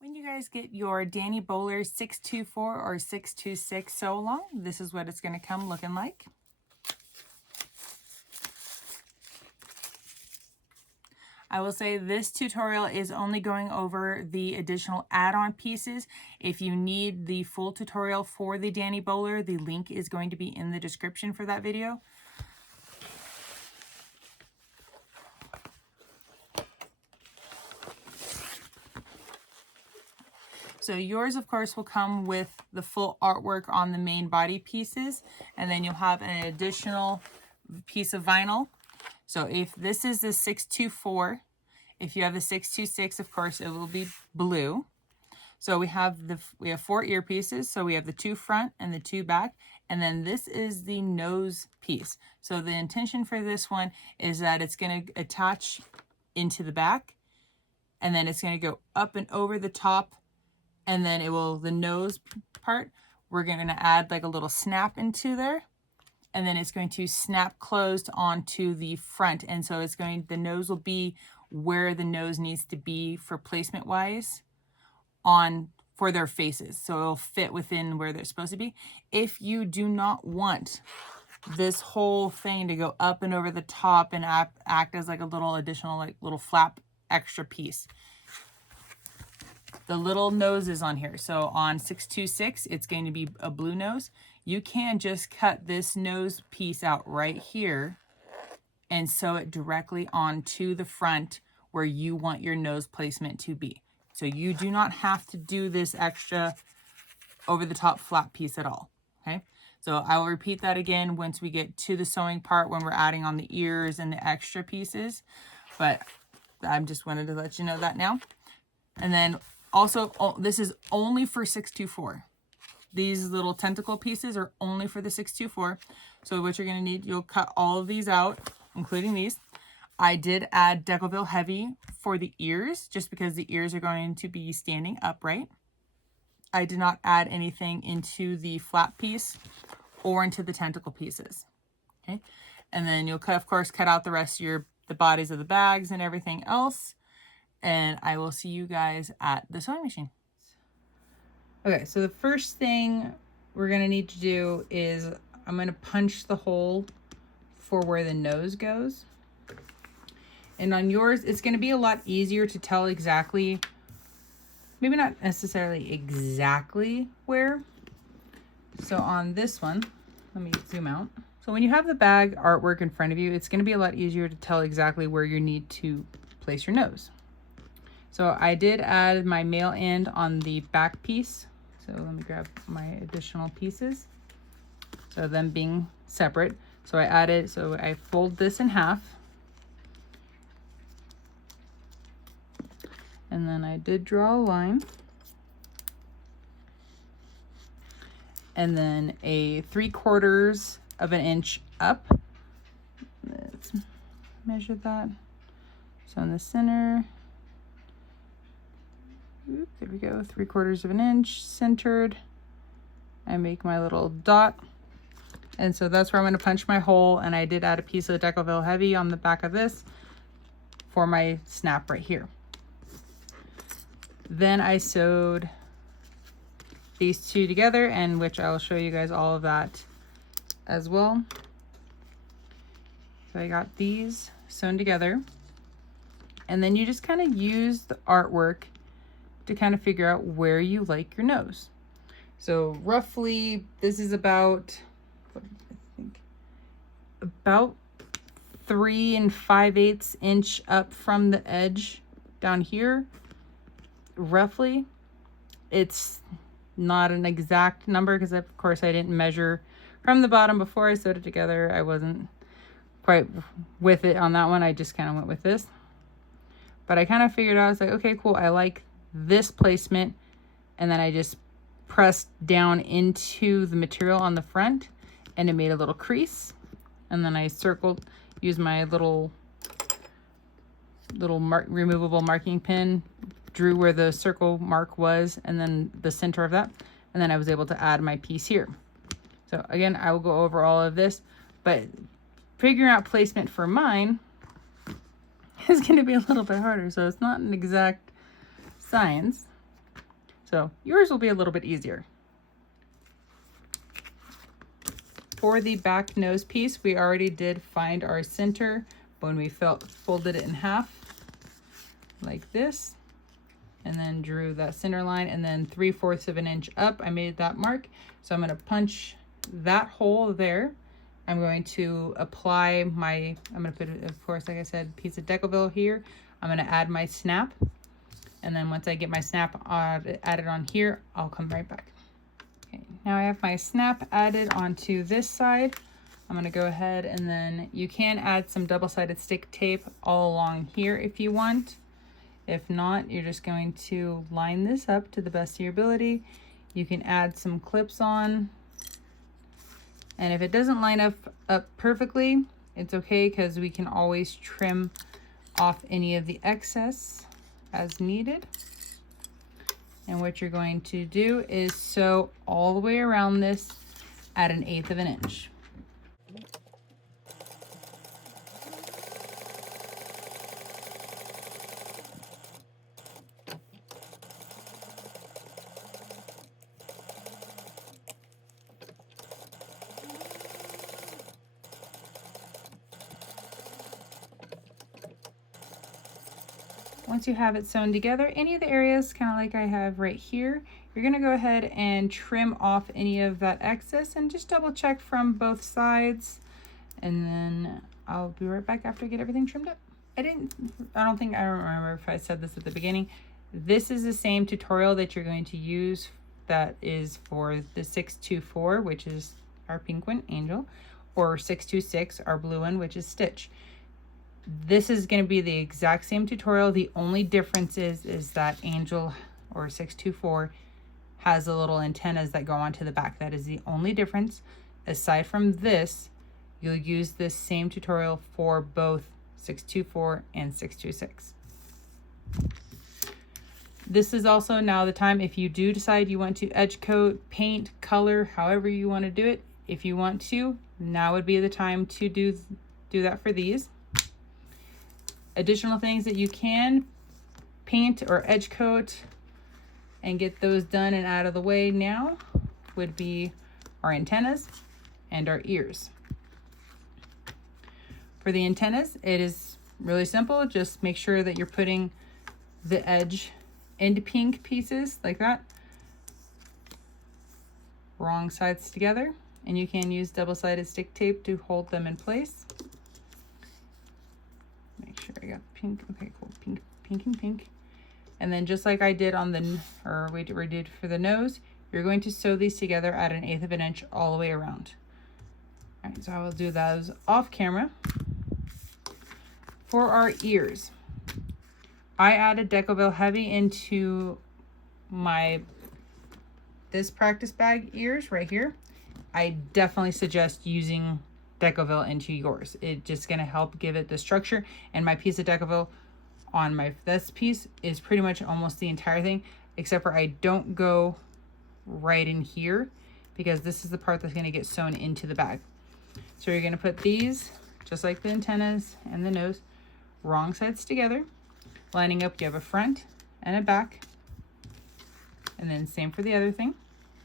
When you guys get your Dani Bowler 624 or 626 sew along, this is what it's going to come looking like. I will say this tutorial is only going over the additional add-on pieces. If you need the full tutorial for the Dani Bowler, the link is going to be in the description for that video. So yours, of course, will come with the full artwork on the main body pieces, and then you'll have an additional piece of vinyl. So if this is the 624, if you have the 626, of course, it will be blue. So we have 4 earpieces. So we have the 2 front and the 2 back, and then this is the nose piece. So the intention for this one is that it's going to attach into the back, and then it's going to go up and over the top. And then it will, the nose part, we're going to add like a little snap into there. And then it's going to snap closed onto the front. And so it's going, the nose will be where the nose needs to be for placement wise for their faces. So it'll fit within where they're supposed to be. If you do not want this whole thing to go up and over the top and act as like a little additional, like little flap extra piece, the little noses on here. So on 626, it's going to be a blue nose. You can just cut this nose piece out right here and sew it directly onto the front where you want your nose placement to be. So you do not have to do this extra over the top flap piece at all. Okay. So I will repeat that again once we get to the sewing part, when we're adding on the ears and the extra pieces. But I just wanted to let you know that now. And then also, this is only for 624. These little tentacle pieces are only for the 624. So what you're going to need, you'll cut all of these out, including these. I did add Decoville Heavy for the ears, just because the ears are going to be standing upright. I did not add anything into the flap piece or into the tentacle pieces. Okay, and then you'll of course cut out the rest of the bodies of the bags and everything else. And I will see you guys at the sewing machine. Okay, so the first thing we're going to need to do is I'm going to punch the hole for where the nose goes. And on yours, it's going to be a lot easier to tell exactly, maybe not necessarily exactly where. So on this one, let me zoom out. So when you have the bag artwork in front of you, it's going to be a lot easier to tell exactly where you need to place your nose. So I did add my male end on the back piece. So let me grab my additional pieces. So them being separate. So I fold this in half. And then I did draw a line. And then a 3/4 of an inch up. Let's measure that. So in the center, there we go, 3/4 of an inch centered. I make my little dot. And so that's where I'm going to punch my hole. And I did add a piece of Decoville Heavy on the back of this for my snap right here. Then I sewed these two together, and which I'll show you guys all of that as well. So I got these sewn together. And then you just kind of use the artwork to kind of figure out where you like your nose. So roughly this is about, what do I think, about 3 5/8 inch up from the edge down here. Roughly, it's not an exact number because of course I didn't measure from the bottom before I sewed it together. I wasn't quite with it on that one. I just kind of went with this. But I kind of figured out, I was like, okay, cool, I like this placement. And then I just pressed down into the material on the front, and it made a little crease. And then I circled, used my little removable marking pin, drew where the circle mark was, and then the center of that. And then I was able to add my piece here. So again, I will go over all of this, but figuring out placement for mine is going to be a little bit harder. So it's not an exact science. So yours will be a little bit easier. For the back nose piece, we already did find our center when we folded it in half like this, and then drew that center line, and then 3/4 of an inch up, I made that mark. So I'm going to punch that hole there. I'm going to apply my, I'm going to put, of course, like I said, piece of Decoville here. I'm going to add my snap. And then once I get my snap added on here, I'll come right back. Okay, now I have my snap added onto this side. I'm going to go ahead, and then you can add some double-sided stick tape all along here if you want. If not, you're just going to line this up to the best of your ability. You can add some clips on. And if it doesn't line up perfectly, it's okay, because we can always trim off any of the excess as needed. And what you're going to do is sew all the way around this at 1/8 of an inch. Once you have it sewn together, any of the areas, kind of like I have right here, you're going to go ahead and trim off any of that excess and just double check from both sides. And then I'll be right back after I get everything trimmed up. I don't remember if I said this at the beginning. This is the same tutorial that you're going to use that is for the 624, which is our pink one, Angel, or 626, our blue one, which is Stitch. This is going to be the exact same tutorial. The only difference is that Angel, or 624, has a little antennas that go onto the back. That is the only difference. Aside from this, you'll use this same tutorial for both 624 and 626. This is also now the time, if you do decide you want to edge coat, paint, color, however you want to do it. If you want to, now would be the time to do that for these. Additional things that you can paint or edge coat and get those done and out of the way now would be our antennas and our ears. For the antennas, it is really simple. Just make sure that you're putting the edge into pink pieces like that, wrong sides together, and you can use double-sided stick tape to hold them in place. Make sure I got pink. Okay, cool. Pink, pink, and pink. And then just like I did on the, or we did for the nose, you're going to sew these together at 1/8 of an inch all the way around. All right, so I will do those off camera. For our ears, I added Decoville Heavy into this practice bag ears right here. I definitely suggest using Decoville into yours. It's just going to help give it the structure. And my piece of Decoville on this piece is pretty much almost the entire thing, except for I don't go right in here because this is the part that's going to get sewn into the bag. So you're going to put these, just like the antennas and the nose, wrong sides together, lining up. You have a front and a back, and then same for the other thing,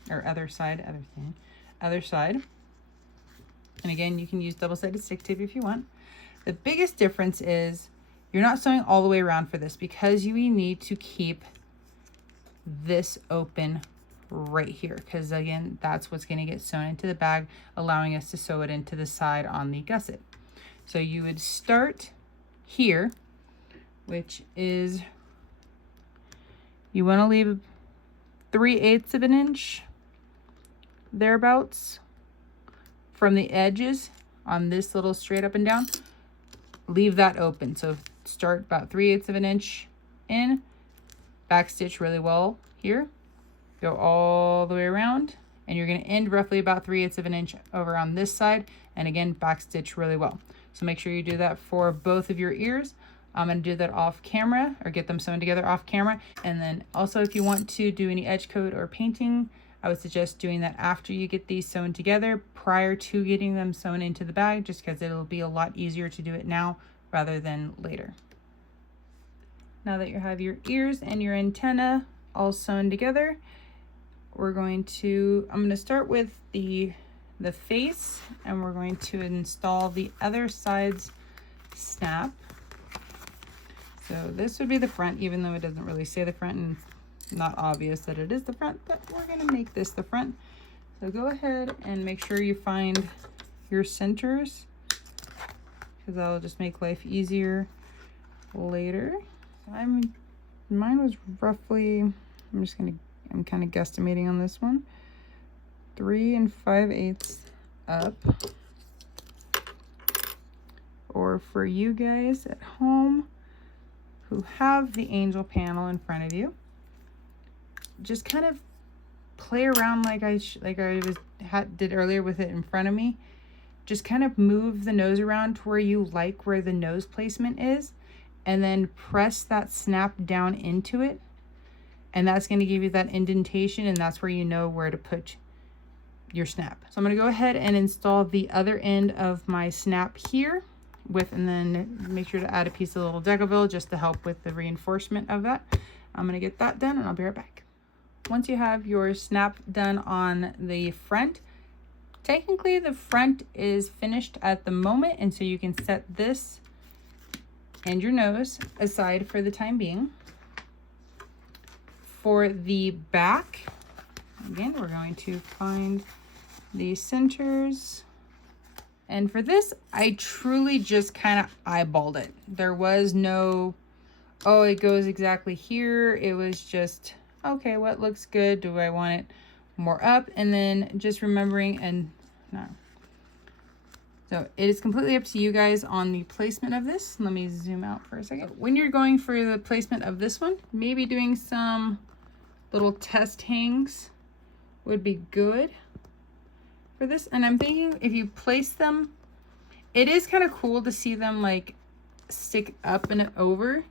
or other side. And again, you can use double-sided stick tape if you want. The biggest difference is you're not sewing all the way around for this, because you need to keep this open right here, because again, that's what's going to get sewn into the bag, allowing us to sew it into the side on the gusset. So you would start here, which is, you want to leave 3/8 of an inch thereabouts from the edges on this little straight up and down. Leave that open. So start about 3/8 of an inch in, back stitch really well here, go all the way around, and you're going to end roughly about 3/8 of an inch over on this side, and again, back stitch really well. So make sure you do that for both of your ears. I'm going to do that off camera, or get them sewn together off camera. And then also, if you want to do any edge coat or painting, I would suggest doing that after you get these sewn together, prior to getting them sewn into the bag, just because it'll be a lot easier to do it now rather than later. Now that you have your ears and your antenna all sewn together, I'm going to start with the face, and we're going to install the other side's snap. So this would be the front, even though it doesn't really say the front and not obvious that it is the front, but we're gonna make this the front. So go ahead and make sure you find your centers, because that'll just make life easier later. Mine was roughly, I'm kind of guesstimating on this one, 3 5/8 up. Or for you guys at home who have the angel panel in front of you, just kind of play around like I did earlier with it in front of me. Just kind of move the nose around to where you like where the nose placement is, and then press that snap down into it, and that's going to give you that indentation, and that's where you know where to put your snap. So I'm going to go ahead and install the other end of my snap here and then make sure to add a piece of little Decaville just to help with the reinforcement of that. I'm going to get that done and I'll be right back. Once you have your snap done on the front, technically the front is finished at the moment, and so you can set this and your nose aside for the time being. For the back, again, we're going to find the centers. And for this, I truly just kind of eyeballed it. There was no, oh, it goes exactly here. It was just, okay, what looks good? Do I want it more up? And then just remembering, and no. So it is completely up to you guys on the placement of this. Let me zoom out for a second. When you're going for the placement of this one, maybe doing some little test hangs would be good for this. And I'm thinking if you place them, it is kind of cool to see them like stick up and over,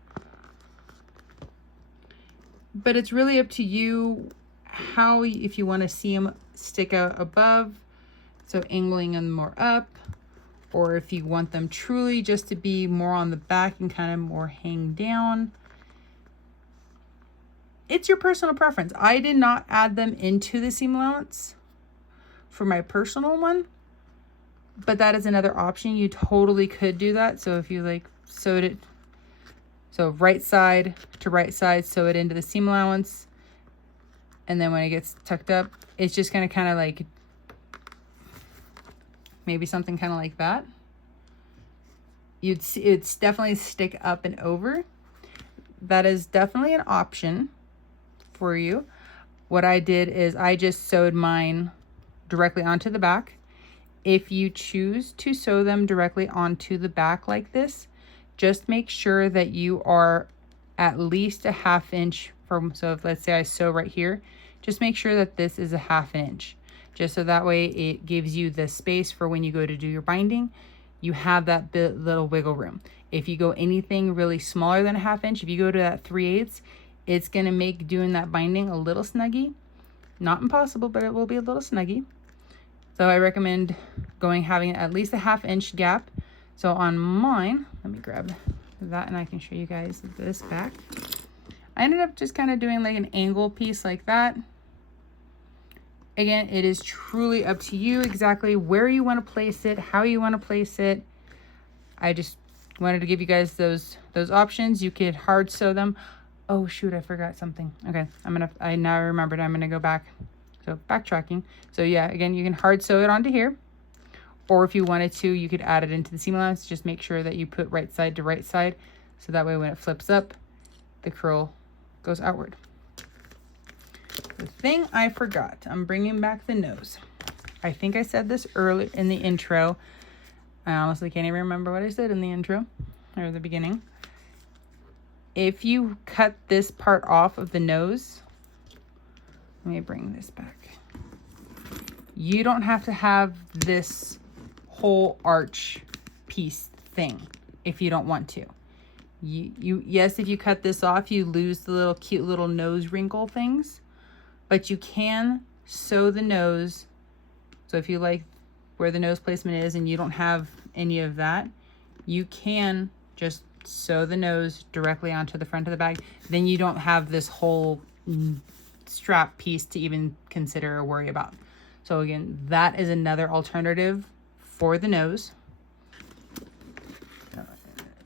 but it's really up to you if you want to see them stick out above, so angling them more up, or if you want them truly just to be more on the back and kind of more hang down. It's your personal preference. I did not add them into the seam allowance for my personal one, but that is another option. You totally could do that. So if you like sewed it, so right side to right side, sew it into the seam allowance, and then when it gets tucked up, it's just gonna kind of like, maybe something kind of like that. You'd see it's definitely stick up and over. That is definitely an option for you. What I did is I just sewed mine directly onto the back. If you choose to sew them directly onto the back like this, just make sure that you are at least a 1/2 inch from, so if let's say I sew right here, just make sure that this is a 1/2 inch, just so that way it gives you the space for when you go to do your binding, you have that little wiggle room. If you go anything really smaller than a 1/2 inch, if you go to that 3/8, it's gonna make doing that binding a little snuggy. Not impossible, but it will be a little snuggy. So I recommend having at least a 1/2 inch gap. So on mine, let me grab that and I can show you guys this back. I ended up just kind of doing like an angle piece like that. Again, it is truly up to you exactly where you want to place it, how you want to place it. I just wanted to give you guys those options. You could hard sew them. Oh shoot, I forgot something. Okay, I now remembered. I'm gonna go back. So backtracking. So yeah, again, you can hard sew it onto here, or if you wanted to, you could add it into the seam allowance. Just make sure that you put right side to right side, so that way when it flips up, the curl goes outward. The thing I forgot, I'm bringing back the nose. I think I said this early in the intro. I honestly can't even remember what I said in the intro or the beginning. If you cut this part off of the nose, let me bring this back. You don't have to have this whole arch piece thing if you don't want to. Yes, if you cut this off, you lose the little cute little nose wrinkle things, but you can sew the nose. So if you like where the nose placement is and you don't have any of that, you can just sew the nose directly onto the front of the bag. Then you don't have this whole strap piece to even consider or worry about. So again, that is another alternative for the nose.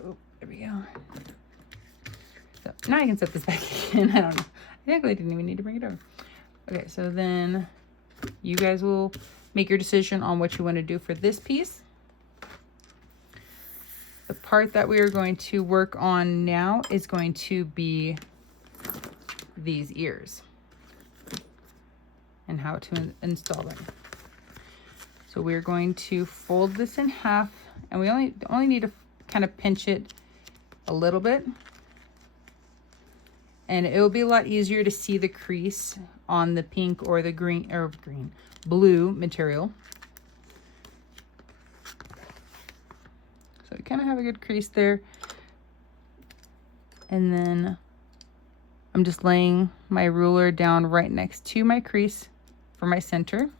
Oh, there we go. So now I can set this back in. I don't know. I actually didn't even need to bring it over. Okay, so then you guys will make your decision on what you want to do for this piece. The part that we are going to work on now is going to be these ears and how to install them. So we're going to fold this in half, and we only need to kind of pinch it a little bit, and it will be a lot easier to see the crease on the pink or the blue material. So I kind of have a good crease there. And then I'm just laying my ruler down right next to my crease for my center.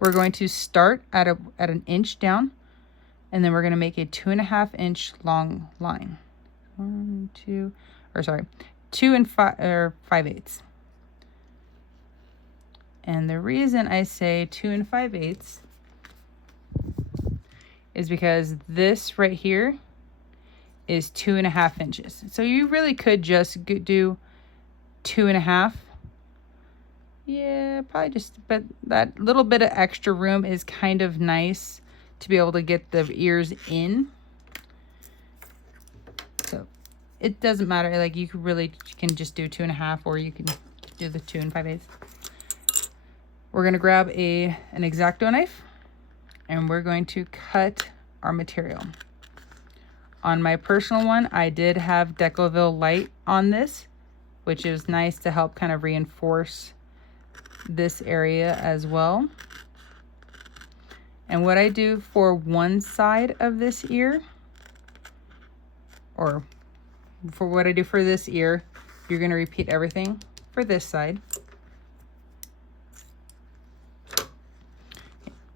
We're going to start at an inch down, and then we're going to make a 2.5 inch long line. 2 and 5/8. And the reason I say 2 and 5/8 is because this right here is 2.5 inches. So you really could just do 2.5. Yeah, probably just, but that little bit of extra room is kind of nice to be able to get the ears in. So it doesn't matter. Like you can just do 2.5, or you can do the 2 and 5/8. We're gonna grab an X-Acto knife, and we're going to cut our material. On my personal one, I did have Decovil light on this, which is nice to help kind of reinforce this area as well. And what I do for one side of this ear, or for what I do for this ear, you're going to repeat everything for this side.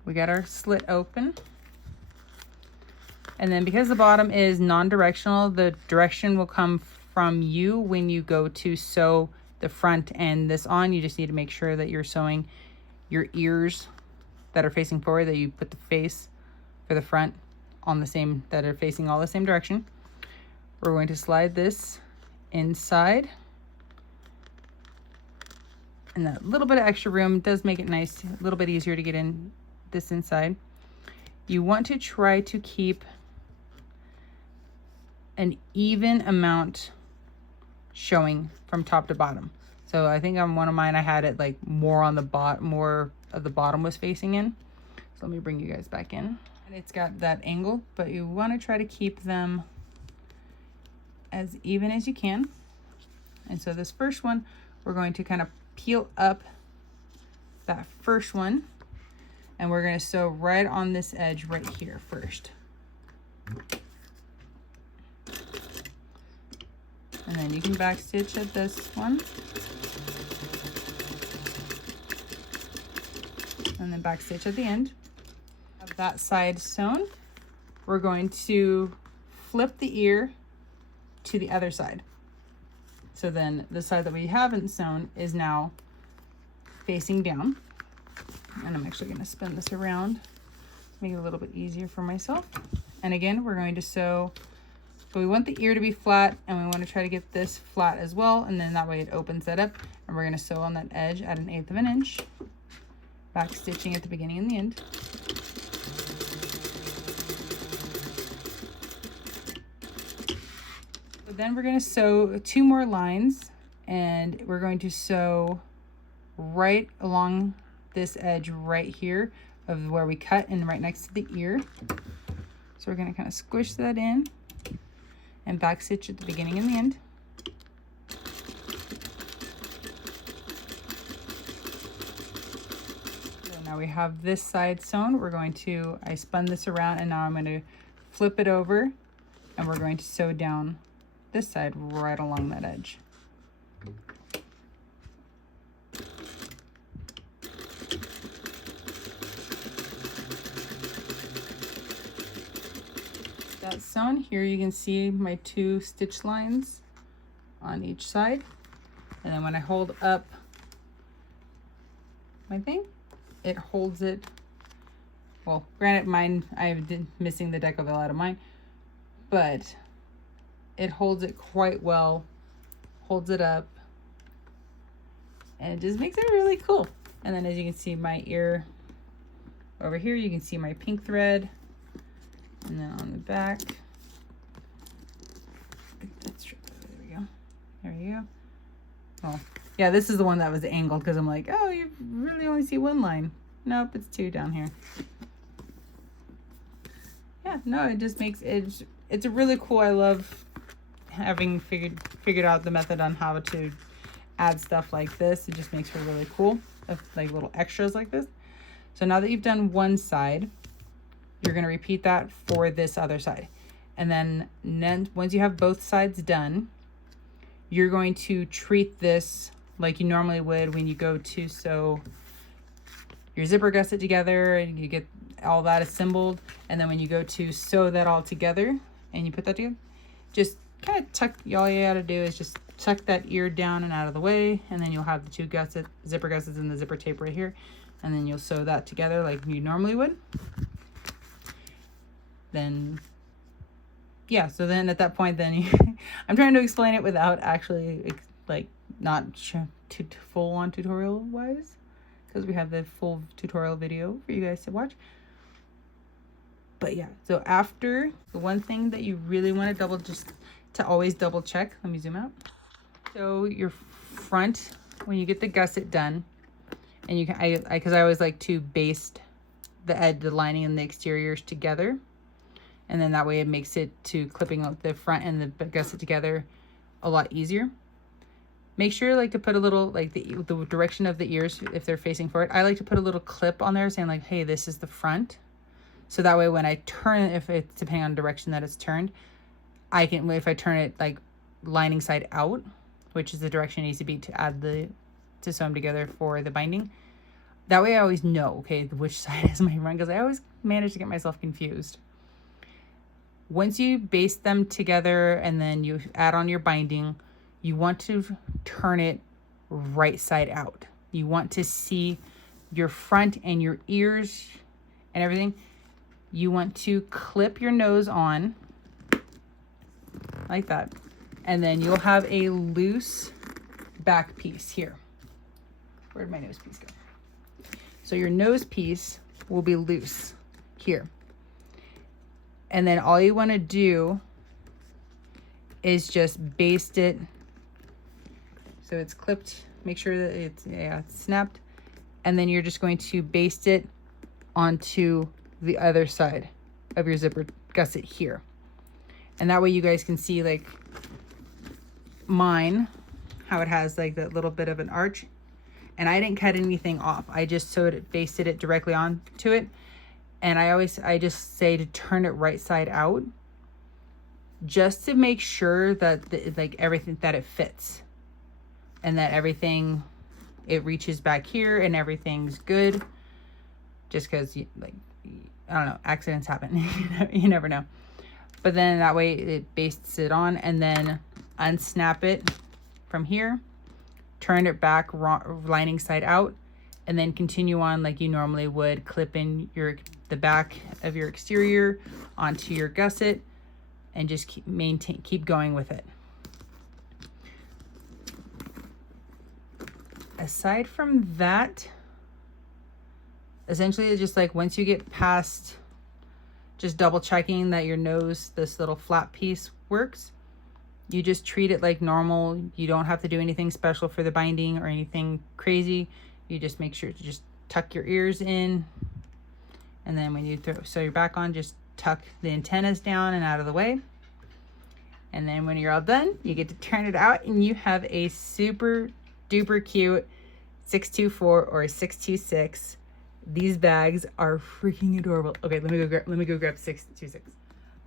We got our slit open. And then because the bottom is non-directional, the direction will come from you when you go to sew the front and this on. You just need to make sure that you're sewing your ears that are facing forward, that you put the face for the front on the same, that are facing all the same direction. We're going to slide this inside. And that little bit of extra room does make it nice, a little bit easier to get in this inside. You want to try to keep an even amount showing from top to bottom. So I think on one of mine I had it like more on the bottom, more of the bottom was facing in. So let me bring you guys back in. And it's got that angle, but you want to try to keep them as even as you can. And so this first one, we're going to kind of peel up that first one, and we're going to sew right on this edge right here first. And then you can back stitch at this one, and then back stitch at the end. Have that side sewn. We're going to flip the ear to the other side. So then the side that we haven't sewn is now facing down. And I'm actually going to spin this around, make it a little bit easier for myself. And again, we're going to sew. So we want the ear to be flat, and we want to try to get this flat as well, and then that way it opens that up. And we're going to sew on that edge at 1/8 of an inch, back stitching at the beginning and the end. So then we're going to sew 2 more lines, and we're going to sew right along this edge right here of where we cut, and right next to the ear. So we're going to kind of squish that in and back stitch at the beginning and the end. So now we have this side sewn. We're going to, I spun this around, and now I'm going to flip it over, and we're going to sew down this side right along that edge. That's sewn. Here you can see my 2 stitch lines on each side. And then when I hold up my thing, it holds it. Well, granted, mine, I'm missing the Decoville out of mine, but it holds it quite well, holds it up, and it just makes it really cool. And then as you can see, my ear over here, you can see my pink thread, and then on the back, there we go. There you go. Oh, yeah, this is the one that was angled because I'm like, oh, you really only see one line. Nope, it's two down here. Yeah, no, it just makes it, it's a really cool. I love having figured out the method on how to add stuff like this. It just makes it really cool, like little extras like this. So now that you've done one side, you're going to repeat that for this other side. And then once you have both sides done, you're going to treat this like you normally would when you go to sew your zipper gusset together and you get all that assembled. And then when you go to sew that all together and you put that together, just kind of tuck, all you gotta do is just tuck that ear down and out of the way, and then you'll have the two zipper gussets and the zipper tape right here, and then you'll sew that together like you normally would. Then, yeah, so then at that point, then I'm trying to explain it without actually, like, not full-on tutorial-wise, because we have the full tutorial video for you guys to watch. But yeah, so after, the one thing that you really want to always double check, let me zoom out. So your front, when you get the gusset done, and you can, because I always like to baste the lining and the exteriors together, and then that way it makes it to clipping the front and the gusset together a lot easier. Make sure like to put a little, like the direction of the ears, if they're facing forward. I like to put a little clip on there saying like, hey, this is the front. So that way when I turn, if it's depending on the direction that it's turned, I can, if I turn it like lining side out, which is the direction it needs to be to sew them together for the binding. That way I always know, okay, which side is my front, because I always manage to get myself confused. Once you baste them together and then you add on your binding, you want to turn it right side out. You want to see your front and your ears and everything. You want to clip your nose on like that. And then you'll have a loose back piece here. Where'd my nose piece go? So your nose piece will be loose here. And then all you want to do is just baste it so it's clipped. Make sure that it's snapped. And then you're just going to baste it onto the other side of your zipper gusset here. And that way you guys can see like mine, how it has like that little bit of an arch. And I didn't cut anything off. I just basted it directly onto it. And I just say to turn it right side out, just to make sure that everything, that it fits, and that everything, it reaches back here and everything's good. Just because, like, I don't know, accidents happen. You never know. But then that way it bastes it on, and then unsnap it from here, turn it back lining side out, and then continue on like you normally would, clip in the back of your exterior onto your gusset, and just keep going with it. Aside from that, essentially it's just like once you get past just double checking that your nose, this little flat piece works, you just treat it like normal. You don't have to do anything special for the binding or anything crazy. You just make sure to just tuck your ears in, and then when you sew your back on, just tuck the antennas down and out of the way. And then when you're all done, you get to turn it out, and you have a super duper cute 624 or 626. These bags are freaking adorable. Okay, let me go grab 626.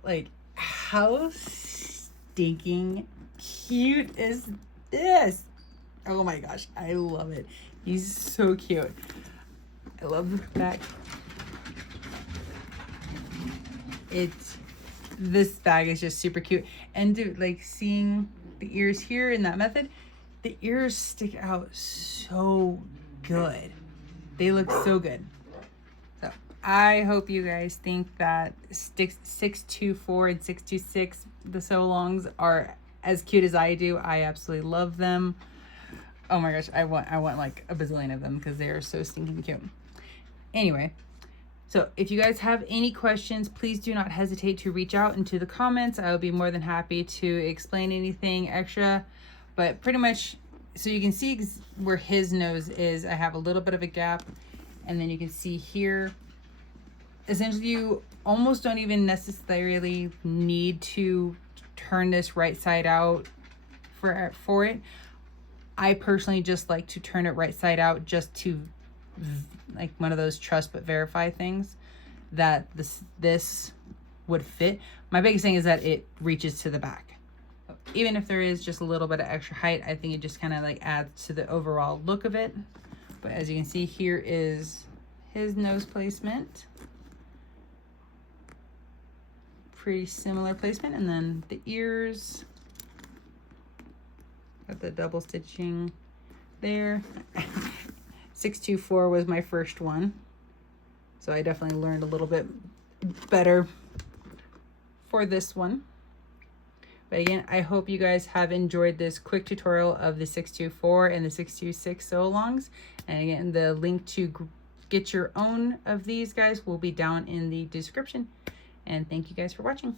Like, how stinking cute is this? Oh my gosh, I love it. He's so cute. I love the back. This bag is just super cute. And dude, like seeing the ears here in that method, The ears stick out so good. They look so good. So I hope you guys think that 624 and 626, the so longs, are as cute as I do. I absolutely love them. Oh my gosh, I want like a bazillion of them because they are so stinking cute. Anyway, so if you guys have any questions, please do not hesitate to reach out into the comments. I will be more than happy to explain anything extra. But pretty much, so you can see where his nose is, I have a little bit of a gap. And then you can see here, essentially you almost don't even necessarily need to turn this right side out for it. I personally just like to turn it right side out just to, like, one of those trust but verify things, that this would fit. My biggest thing is that it reaches to the back. Even if there is just a little bit of extra height, I think it just kind of like adds to the overall look of it. But as you can see, here is his nose placement. Pretty similar placement. And then the ears, got the double stitching there. 624 was my first one, so I definitely learned a little bit better for this one. But again, I hope you guys have enjoyed this quick tutorial of the 624 and the 626 sew alongs. And again, the link to get your own of these guys will be down in the description. And thank you guys for watching.